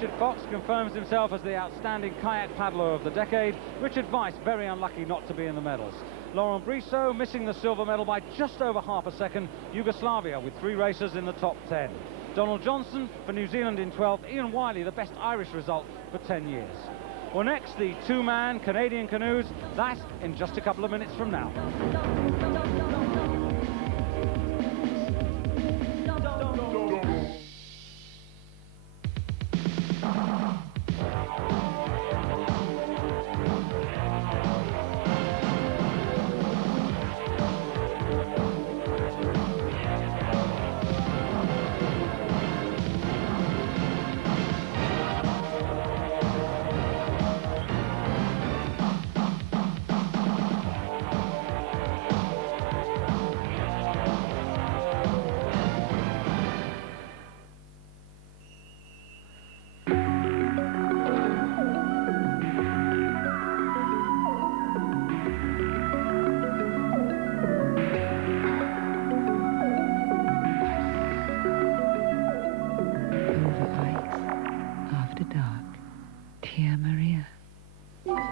Richard Fox confirms himself as the outstanding kayak paddler of the decade. Richard Weiss, very unlucky not to be in the medals. Laurent Brissot missing the silver medal by just over half a second. Yugoslavia with 3 racers in the top 10. Donald Johnson for New Zealand in 12th. Ian Wiley, the best Irish result for 10 years. Well, next, the 2-man Canadian canoes. That in just a couple of minutes from now.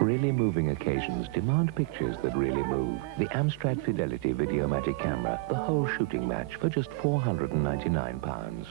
Really moving occasions demand pictures that really move. The Amstrad Fidelity Videomatic camera, the whole shooting match for just £499.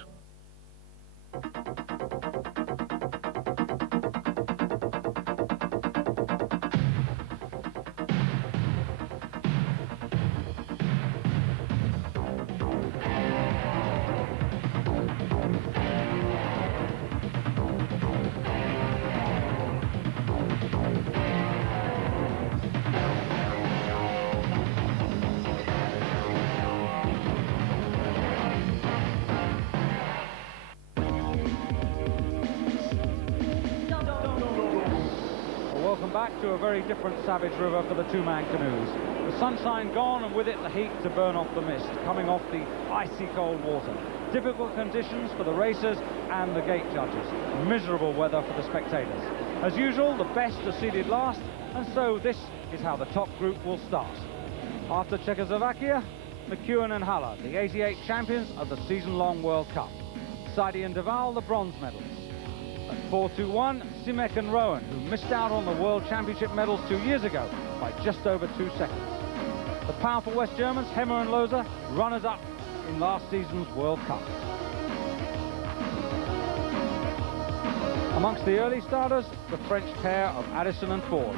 Welcome back to a very different Savage River for the 2-man canoes. The sunshine gone, and with it the heat to burn off the mist, coming off the icy cold water. Difficult conditions for the racers and the gate judges. Miserable weather for the spectators. As usual, the best are seeded last, and so this is how the top group will start. After Czechoslovakia, McEwen and Haller, the 88 champions of the season-long World Cup. Saidi and Duval, the bronze medalists. At 4-2-1, Simek and Rowan, who missed out on the World Championship medals 2 years ago by just over 2 seconds. The powerful West Germans, Hemmer and Loza, runners-up in last season's World Cup. Amongst the early starters, the French pair of Addison and Forge.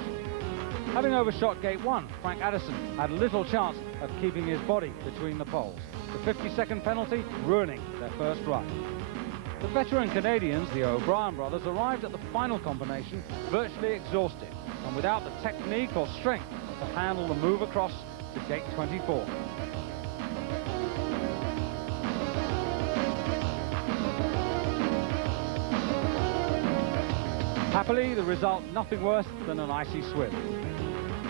Having overshot gate 1, Frank Addison had little chance of keeping his body between the poles. The 50-second penalty ruining their first run. The veteran Canadians, the O'Brien brothers, arrived at the final combination virtually exhausted and without the technique or strength to handle the move across to gate 24. Happily, the result nothing worse than an icy swim.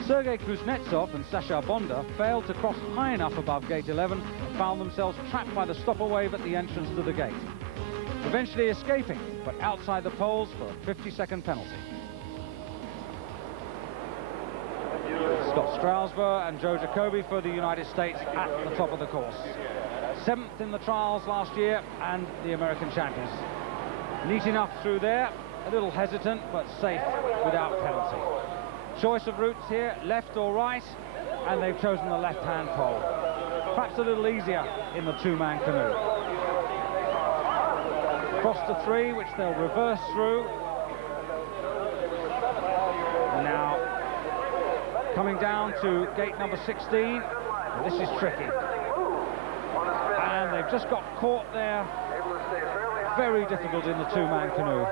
Sergei Kuznetsov and Sasha Bonda failed to cross high enough above gate 11 and found themselves trapped by the stopper wave at the entrance to the gate. Eventually escaping, but outside the poles for a 50-second penalty. Scott Strasbourg and Joe Jacoby for the United States at the top of the course. 7th in the trials last year and the American champions. Neat enough through there, a little hesitant but safe without penalty. Choice of routes here, left or right, and they've chosen the left-hand pole. Perhaps a little easier in the 2-man canoe. Cross to 3, which they'll reverse through. And now coming down to gate number 16. This is tricky. And they've just got caught there. Very difficult in the 2-man canoe.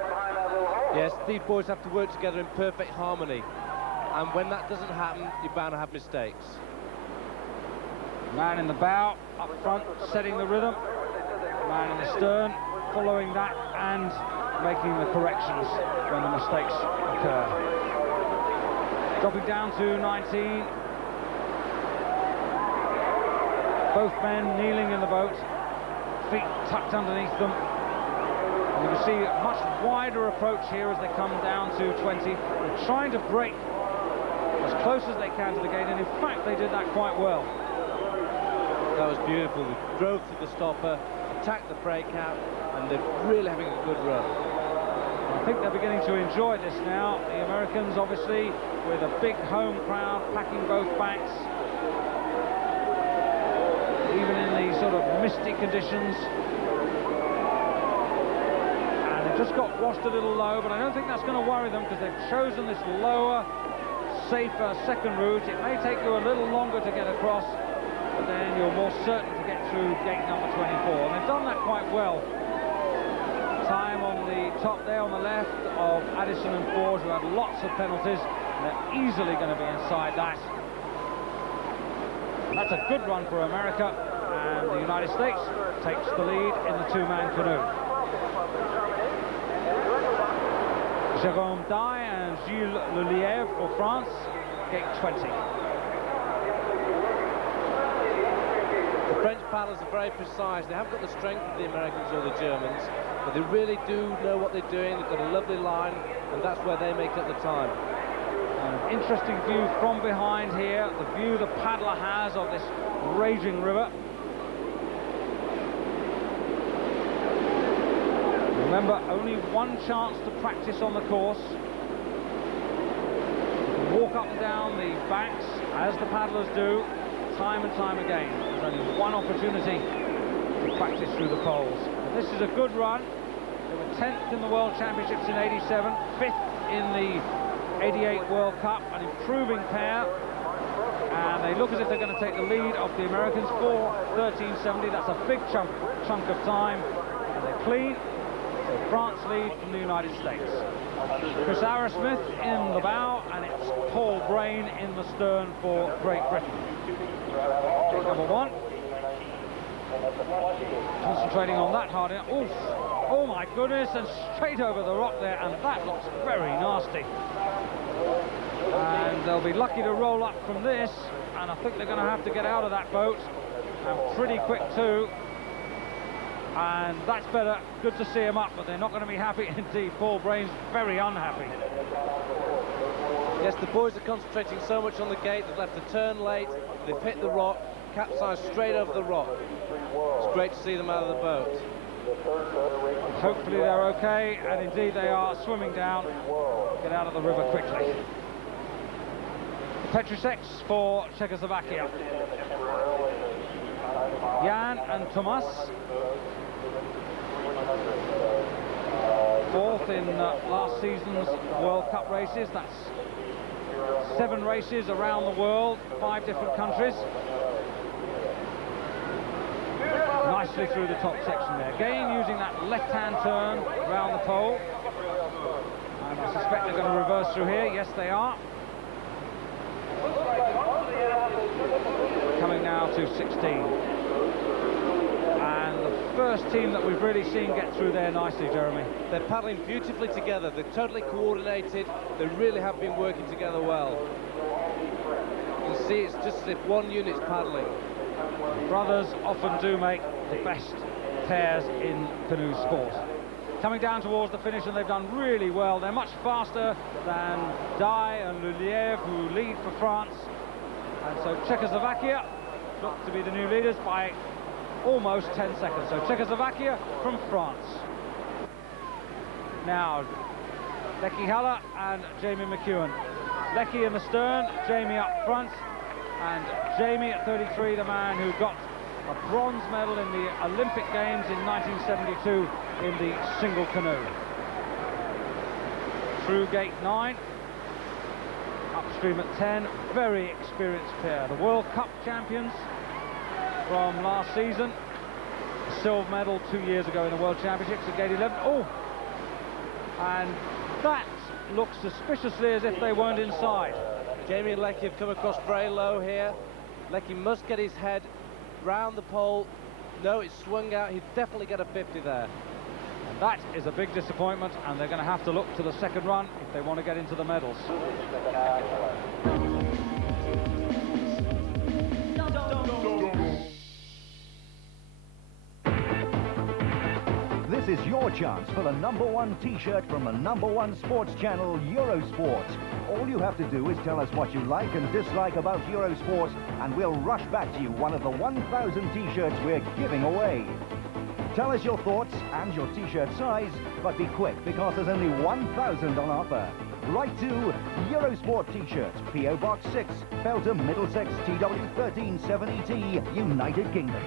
Yes, these boys have to work together in perfect harmony. And when that doesn't happen, you're bound to have mistakes. Man in the bow, up front, setting the rhythm. Man in the stern, following that and making the corrections when the mistakes occur. Dropping down to 19. Both men kneeling in the boat, feet tucked underneath them. And you can see a much wider approach here as they come down to 20. They're trying to break as close as they can to the gate, and in fact they did that quite well. That was beautiful. They drove through the stopper, attacked the breakout, and they're really having a good run. think they're beginning to enjoy this now. The Americans, obviously, with a big home crowd packing both banks. Even in these sort of misty conditions. And they've just got washed a little low, but I don't think that's going to worry them because they've chosen this lower, safer second route. It may take you a little longer to get across, but then you're more certain to get through gate number 24. And they've done that quite well. Time on the top there on the left of Addison and Forge, who had lots of penalties. They're easily going to be inside that. That's a good run for America, and the United States takes the lead in the two-man canoe. Jérôme Dye and Gilles Lelièvre for France, gate 20. The French paddlers are very precise. They haven't got the strength of the Americans or the Germans, but they really do know what they're doing. They've got a lovely line, and that's where they make up the time. An interesting view from behind here, the view the paddler has of this raging river. Remember, only one chance to practice on the course. You can walk up and down the banks, as the paddlers do, time and time again. There's only one opportunity to practice through the poles. And this is a good run. They were 10th in the World Championships in '87, 5th in the '88 World Cup, an improving pair, and they look as if they're going to take the lead of the Americans for 13.70. That's a big chunk of time, and they're clean. So France lead from the United States. Chris Arrowsmith in the bow, and it's Paul Brain in the stern for Great Britain. Take number one. Concentrating on that hard. Oof. Oh my goodness, and straight over the rock there, and that looks very nasty. And they'll be lucky to roll up from this, and I think they're going to have to get out of that boat, and pretty quick too. And that's better. Good to see him up, but they're not going to be happy indeed. Paul Brain's very unhappy. Yes, the boys are concentrating so much on the gate. They've left the turn late. They've hit the rock, capsized straight over the rock. It's great to see them out of the boat. Hopefully they're okay, and indeed they are swimming down. Get out of the river quickly. Petrusek for Czechoslovakia. Jan and Tomas. Fourth in last season's World Cup races. That's 7 races around the world, 5 different countries. Nicely through the top section there. Again, using that left-hand turn around the pole. And I suspect they're going to reverse through here. Yes, they are. Coming now to 16. And the first team that we've really seen get through there nicely, Jeremy. They're paddling beautifully together. They're totally coordinated. They really have been working together well. You can see it's just as if one unit's paddling. Brothers often do make the best pairs in canoe sport. Coming down towards the finish, and they've done really well. They're much faster than Dye and Lelièvre, who lead for France. And so Czechoslovakia look to be the new leaders by almost 10 seconds. So Czechoslovakia from France. Now, Leki Haller and Jamie McEwen. Leki in the stern, Jamie up front. And Jamie at 33, the man who got a bronze medal in the Olympic Games in 1972 in the single canoe. Through gate 9, upstream at 10, very experienced pair. The World Cup champions from last season, a silver medal 2 years ago in the World Championships at gate 11. Oh, and that looks suspiciously as if they weren't inside. Jamie and Leki have come across very low here. Leki must get his head round the pole. No, it's swung out. He'd definitely get a 50 there. And that is a big disappointment, and they're going to have to look to the second run if they want to get into the medals. This is your chance for the #1 t-shirt from the #1 sports channel, Eurosport. All you have to do is tell us what you like and dislike about Eurosport, and we'll rush back to you one of the 1,000 t-shirts we're giving away. Tell us your thoughts and your T-shirt size, but be quick because there's only 1,000 on offer. Write to Eurosport T-shirts, P.O. Box 6, Feltham, Middlesex, TW137ET, United Kingdom.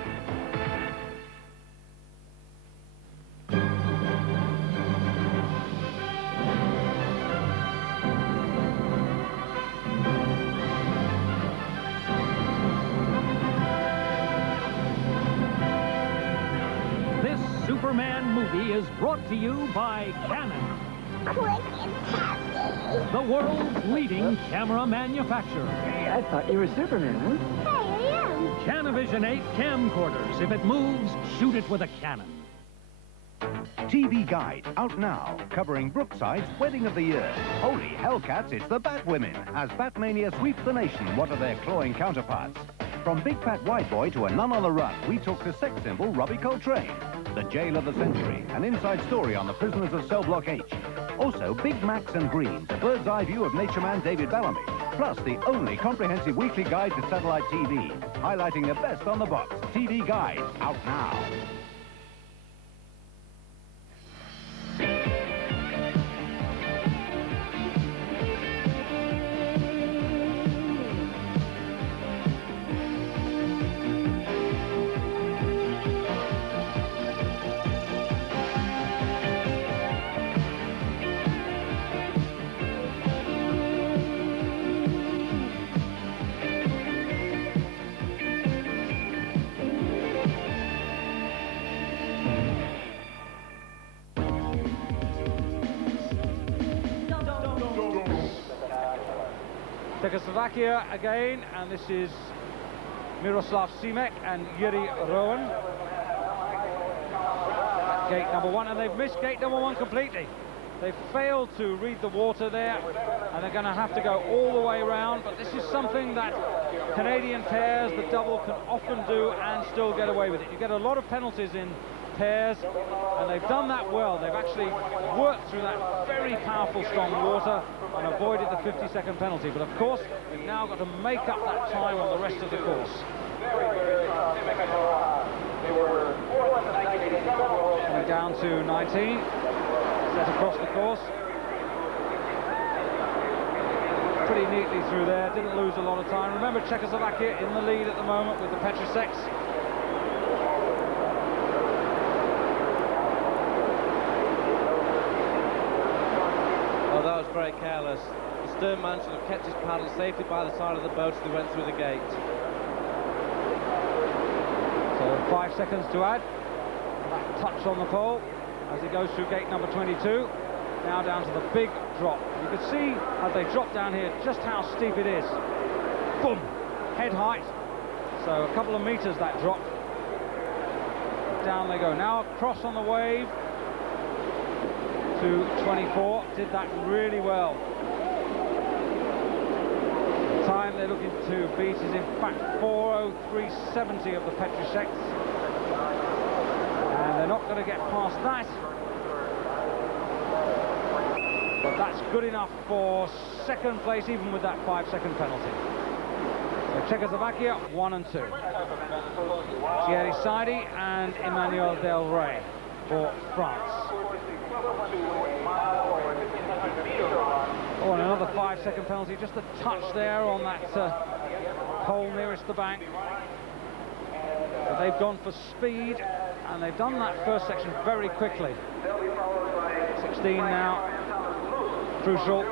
This Superman movie is brought to you by Canon, Quick and happy. the world's leading camera manufacturer. Hey, I thought you were Superman, huh? Hey, I am. Canavision 8 camcorders. If it moves, shoot it with a Canon. TV Guide, out now, covering Brookside's Wedding of the Year. Holy Hellcats, it's the Batwomen, as Batmania sweeps the nation. What are their clawing counterparts? From Big Fat White Boy to a nun on the run, we took the sex symbol Robbie Coltrane. The jail of the century, an inside story on the prisoners of Cell Block H. Also, Big Macs and Greens, a bird's eye view of nature man David Bellamy. Plus, the only comprehensive weekly guide to satellite TV, highlighting the best on the box. TV Guide, out now. Czechoslovakia again, and this is Miroslav Simek and Yuri Rowan. At gate number 1, and they've missed gate number 1 completely. They've failed to read the water there, and they're going to have to go all the way around, but this is something that Canadian pairs, the double, can often do and still get away with it. You get a lot of penalties in pairs, and they've done that well. They've actually worked through that very powerful, strong water and avoided the 50-second penalty. But of course, we've now got to make up that time on the rest of the course. Coming down to 19, set across the course. Pretty neatly through there, didn't lose a lot of time. Remember, Czechoslovakia in the lead at the moment with the Petruseks. Oh, that was very careless. The stern man should have kept his paddle safely by the side of the boat as they went through the gate. So 5 seconds to add. That touch on the pole as he goes through gate number 22. Now down to the big drop. You can see as they drop down here just how steep it is. Boom! Head height. So a couple of meters that drop. Down they go. Now across on the wave to 24. Did that really well. The time they're looking to beat is in fact 4:03.70 of the Petruseks. And they're not going to get past that. But that's good enough for second place, even with that 5-second penalty. So Czechoslovakia 1 and 2. Thierry Saidi and Emmanuel Del Rey for France. Oh, and another 5-second penalty, just a touch there on that pole nearest the bank. But they've gone for speed, and they've done that first section very quickly. 16 now. Crucial.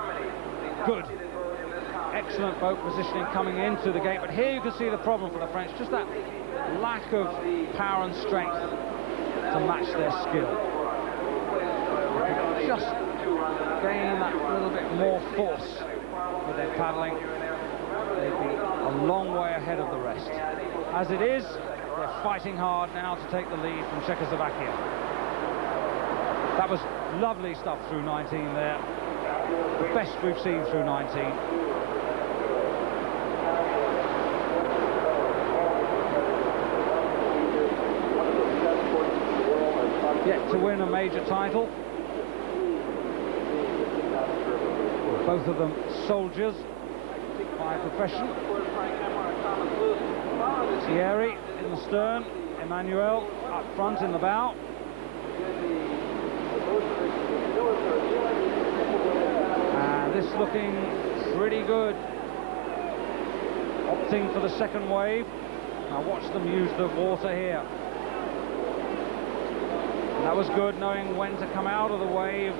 Good. Excellent boat positioning coming into the gate, but here you can see the problem for the French, just that lack of power and strength to match their skill. Just gain that little bit more force with their paddling, they'd be a long way ahead of the rest. As it is, they're fighting hard now to take the lead from Czechoslovakia. That was lovely stuff through 19 there. The best we've seen through 19. Yet to win a major title. Both of them soldiers by profession. Thierry in the stern, Emmanuel up front in the bow. looking pretty good. Opting for the second wave. Now watch them use the water here. And that was good, knowing when to come out of the wave.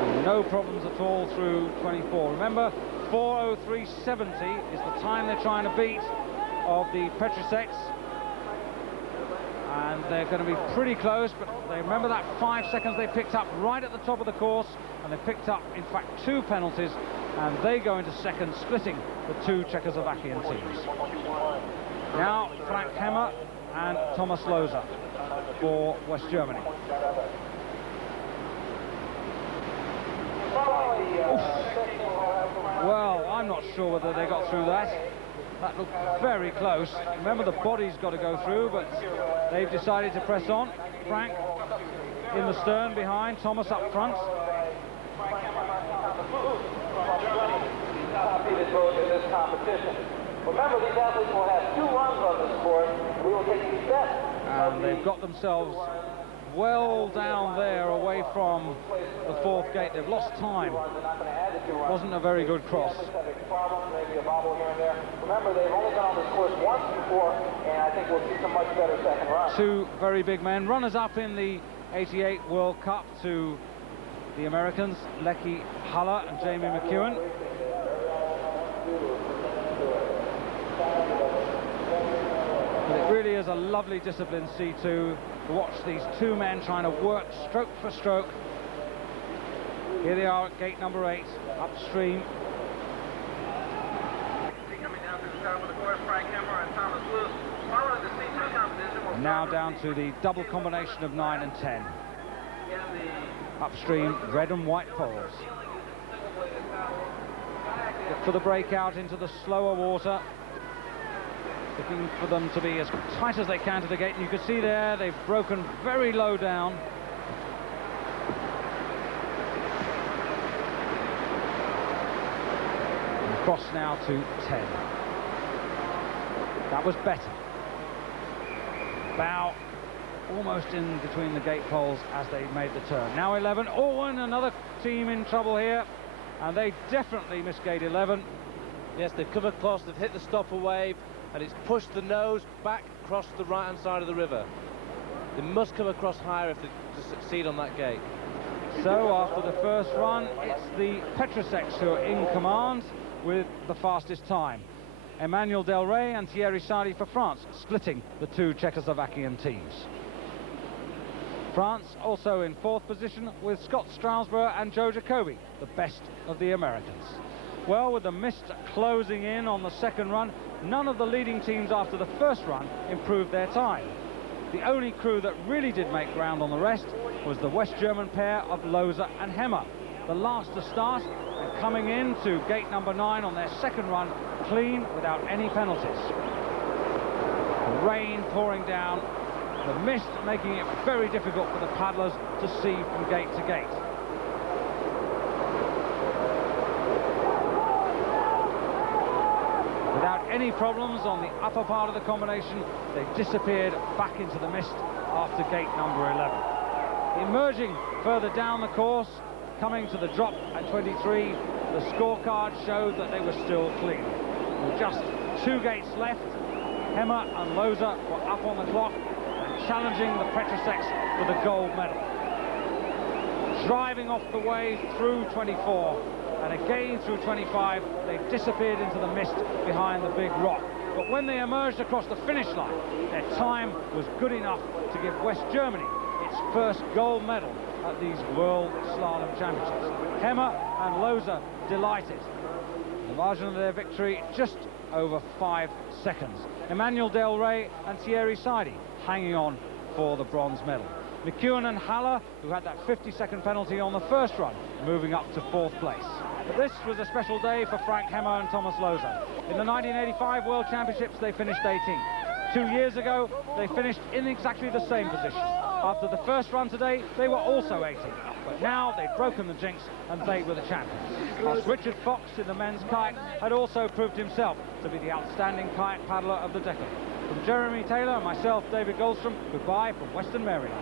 And no problems at all through 24. Remember, 4:03.70 is the time they're trying to beat of the Petrosex. And they're going to be pretty close, but they remember that 5 seconds they picked up right at the top of the course, and they picked up, in fact, 2 penalties, and they go into second, splitting the 2 Czechoslovakian teams. Now, Frank Hemmer and Thomas Lohse for West Germany. Oof. Well, I'm not sure whether they got through that. That looked very close. Remember, the body's got to go through, but they've decided to press on. Frank in the stern behind, Thomas up front. Remember, these athletes will have 2 runs on this course. We will take the best. And they've got themselves well down there away from the 4th gate. They've lost time. Wasn't a very good cross. Remember, they've only been on this course once before, and I think we'll see some much better second run. 2 very big men. Runners-up in the 88 World Cup to the Americans, Lecky Haller and Jamie McEwen. But it really is a lovely discipline, C2, to watch these 2 men trying to work stroke for stroke. Here they are at gate number 8, upstream. And now down to the double combination of 9 and 10. Upstream, red and white poles. Look for the breakout into the slower water. Looking for them to be as tight as they can to the gate. And you can see there, they've broken very low down. And across now to 10. That was better. Bow almost in between the gate poles as they made the turn. Now 11. Oh, and another team in trouble here. And they definitely missed gate 11. Yes, they've come across, they've hit the stopper wave, and it's pushed the nose back across the right-hand side of the river. They must come across higher if they to succeed on that gate. So after the first run, it's the Petrosex who are in command with the fastest time. Emmanuel Del Rey and Thierry Sardy for France, splitting the 2 Czechoslovakian teams. France also in 4th position with Scott Strasburg and Joe Jacobi, the best of the Americans. Well, with the mist closing in on the second run, none of the leading teams after the first run improved their time. The only crew that really did make ground on the rest was the West German pair of Lohse and Hemmer, the last to start and coming into gate number 9 on their second run clean without any penalties. The rain pouring down, the mist making it very difficult for the paddlers to see from gate to gate. Without any problems on the upper part of the combination, they disappeared back into the mist after gate number 11. Emerging further down the course, coming to the drop at 23, the scorecard showed that they were still clean. With just 2 gates left, Hemmer and Lohse were up on the clock and challenging the Petrosex for the gold medal. Driving off the wave through 24, and again through 25, they disappeared into the mist behind the big rock. But when they emerged across the finish line, their time was good enough to give West Germany its first gold medal at these World Slalom Championships. Hemmer and Lohse delighted. The margin of their victory just over 5 seconds. Emmanuel Del Rey and Thierry Sardy hanging on for the bronze medal. McEwen and Haller, who had that 50-second penalty on the first run, moving up to 4th place. But this was a special day for Frank Hemmer and Thomas Lohse. In the 1985 World Championships, they finished 18th. 2 years ago, they finished in exactly the same position. After the first run today, they were also 18th. But now they'd broken the jinx and they were the champions. Whilst Richard Fox in the men's kite had also proved himself to be the outstanding kite paddler of the decade. From Jeremy Taylor and myself, David Goldstrom, goodbye from Western Maryland.